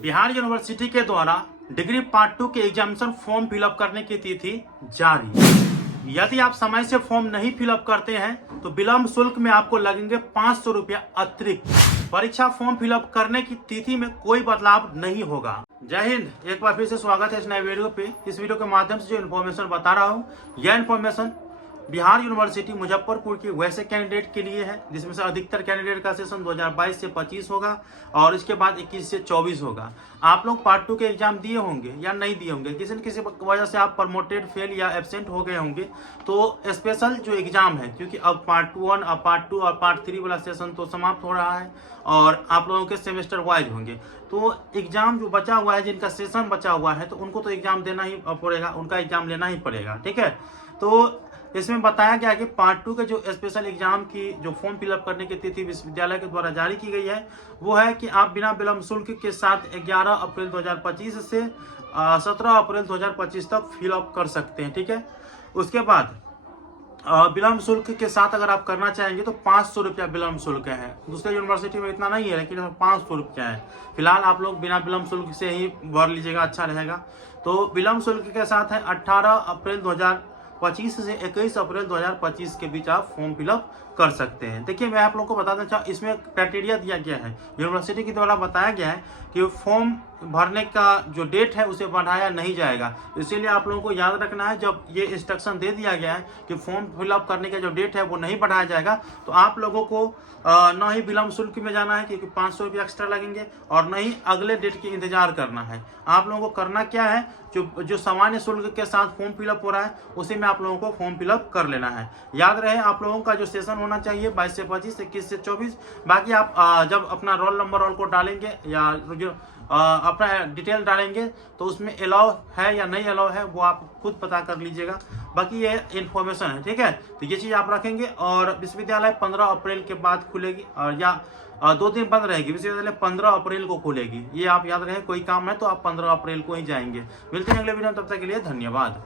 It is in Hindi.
बिहार यूनिवर्सिटी के द्वारा डिग्री पार्ट 2 के एग्जामिनेशन फॉर्म फिलअप करने की तिथि जारी। यदि आप समय से फॉर्म नहीं फिलअप करते हैं तो विलम्ब शुल्क में आपको लगेंगे 500 रुपया अतिरिक्त। परीक्षा फॉर्म फिलअप करने की तिथि में कोई बदलाव नहीं होगा। जय हिंद। एक बार फिर से स्वागत है इस नए वीडियो पे। इस वीडियो के माध्यम से जो इन्फॉर्मेशन बता रहा हूँ, यह इन्फॉर्मेशन बिहार यूनिवर्सिटी मुजफ्फरपुर के वैसे कैंडिडेट के लिए है जिसमें से अधिकतर कैंडिडेट का सेशन 2022 से 25 होगा और इसके बाद 21 से 24 होगा। आप लोग पार्ट 2 के एग्जाम दिए होंगे या नहीं दिए होंगे, किसी न किसी वजह से आप प्रमोटेड, फेल या एब्सेंट हो गए होंगे, तो स्पेशल जो एग्जाम है, क्योंकि अब पार्ट 1 और पार्ट 2 और पार्ट 3 वाला सेशन तो समाप्त हो रहा है और आप लोगों के सेमेस्टर वाइज होंगे, तो एग्जाम जो बचा हुआ है, जिनका सेशन बचा हुआ है, तो उनको तो एग्जाम देना ही पड़ेगा, उनका एग्जाम लेना ही पड़ेगा। ठीक है, तो इसमें बताया गया कि पार्ट 2 के जो स्पेशल एग्जाम की जो फॉर्म फिलअप करने की तिथि विश्वविद्यालय के द्वारा जारी की गई है वो है कि आप बिना विलम्ब शुल्क के साथ 11 अप्रैल 2025 से 17 अप्रैल 2025 तक फिलअप कर सकते हैं। ठीक है, उसके बाद विलम्ब शुल्क के साथ अगर आप करना चाहेंगे तो 500 रुपया विलम्ब शुल्क है। दूसरे यूनिवर्सिटी में इतना नहीं है, लेकिन 500 रुपया है। फिलहाल आप लोग बिना विलम्ब शुल्क से ही भर लीजिएगा, अच्छा रहेगा। तो विलम्ब शुल्क के साथ है 18 अप्रैल 2025 से 21 अप्रैल 2025 के बीच आप फॉर्म फिलअप कर सकते हैं। देखिए, मैं आप लोगों को बताना चाहूँ, इसमें क्राइटेरिया दिया गया है, यूनिवर्सिटी के द्वारा बताया गया है कि फॉर्म भरने का जो डेट है उसे बढ़ाया नहीं जाएगा। इसीलिए आप लोगों को याद रखना है, जब ये इंस्ट्रक्शन दे दिया गया है कि फॉर्म फिलअप करने का जो डेट है वो नहीं बढ़ाया जाएगा, तो आप लोगों को न ही विलम्ब शुल्क में जाना है क्योंकि 500 रुपये एक्स्ट्रा लगेंगे, और न ही अगले डेट की इंतजार करना है। आप लोगों को करना क्या है, जो सामान्य शुल्क के साथ फॉर्म फिलअप हो रहा है उसी में आप लोगों को फॉर्म फिलअप कर लेना है। याद रहे, आप लोगों का जो सेशन होना चाहिए 22 से 25, 21 से 24। बाकी आप जब अपना रोल नंबर रोल कोड डालेंगे या जो अपना डिटेल डालेंगे तो उसमें अलाउ है या नहीं अलाउ है वो आप खुद पता कर लीजिएगा। बाकी ये इन्फॉर्मेशन है, ठीक है। तो ये चीज़ आप रखेंगे। और विश्वविद्यालय 15 अप्रैल के बाद खुलेगी, और या 2 दिन बंद रहेगी। विश्वविद्यालय 15 अप्रैल को खुलेगी, ये आप याद रखें। कोई काम है तो आप 15 अप्रैल को ही जाएंगे। मिलते हैं अगले वीडियो में, तब तक के लिए धन्यवाद।